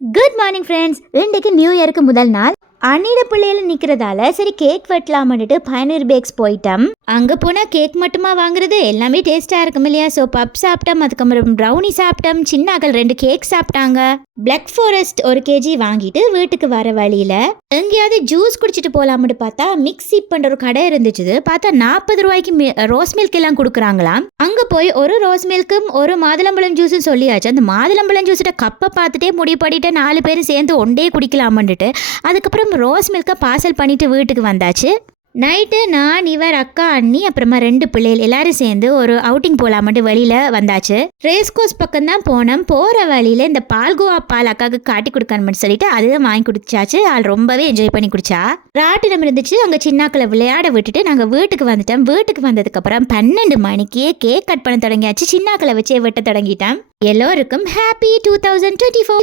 Good morning friends. இன்றைக்கு new இயருக்கு முதல் நாள். அன்னிட பிள்ளையில நிற்கிறதால சரி கேக் வெட்டலாமன்ட்டு பயனீர் பேக்ஸ் போயிட்டோம். அங்கே போனால் கேக் மட்டுமா வாங்குறது, எல்லாமே டேஸ்ட்டாக இருக்கும் இல்லையா? ஸோ பப் சாப்பிட்டோம், அதுக்கப்புறம் ப்ரௌனி சாப்பிட்டோம், சின்னாக்கள் 2 கேக் சாப்பிட்டாங்க. பிளாக் ஃபாரஸ்ட் 1 kg வாங்கிட்டு வீட்டுக்கு வர வழியில் எங்கேயாவது ஜூஸ் குடிச்சிட்டு போகலாம்னு பார்த்தா மிக்ஸி பண்ணுற ஒரு கடை இருந்துச்சு. பார்த்தா 40 ரூபாய்க்கு ரோஸ் மில்க் எல்லாம் கொடுக்குறாங்களாம். அங்கே போய் ஒரு ரோஸ் மில்க்கும் ஒரு மாதுளம்பழம் ஜூஸும் சொல்லியாச்சு. அந்த மாதுளம்பழம் ஜூஸோட கப்பை பார்த்துட்டே முடிவு பண்ணிட்டு 4 பேரும் சேர்ந்து ஒண்டே குடிக்கலாமன்ட்டு அதுக்கப்புறம் ரோஸ் மில்கை பார்சல் பண்ணிட்டு வீட்டுக்கு வந்தாச்சு. நைட்டு நான், இவர், அக்கா, அண்ணி, அப்புறமா 2 பிள்ளைகள் எல்லாரும் சேர்ந்து ஒரு அவுட்டிங் போகலாமட்டு வெளியில் வந்தாச்சு. ரேஸ் கோர்ஸ் பக்கம் தான் போனோம். போகிற வழியில் இந்த பால்கோவா பால் அக்காவுக்கு காட்டி கொடுக்கணும்னு சொல்லிட்டு அதுதான் வாங்கி குடிச்சாச்சு. ஆள் ரொம்பவே என்ஜாய் பண்ணி குடிச்சா. ராட்டினம் இருந்துச்சு, அங்கே சின்னாக்களை விளையாட விட்டுட்டு நாங்கள் வீட்டுக்கு வந்துட்டோம். வீட்டுக்கு வந்ததுக்கப்புறம் 12 மணிக்கு கேக் கட் பண்ண தொடங்கியாச்சு. சின்னாக்களை வச்சே வெட்ட தொடங்கிட்டோம். எல்லோருக்கும் ஹாப்பி 2024.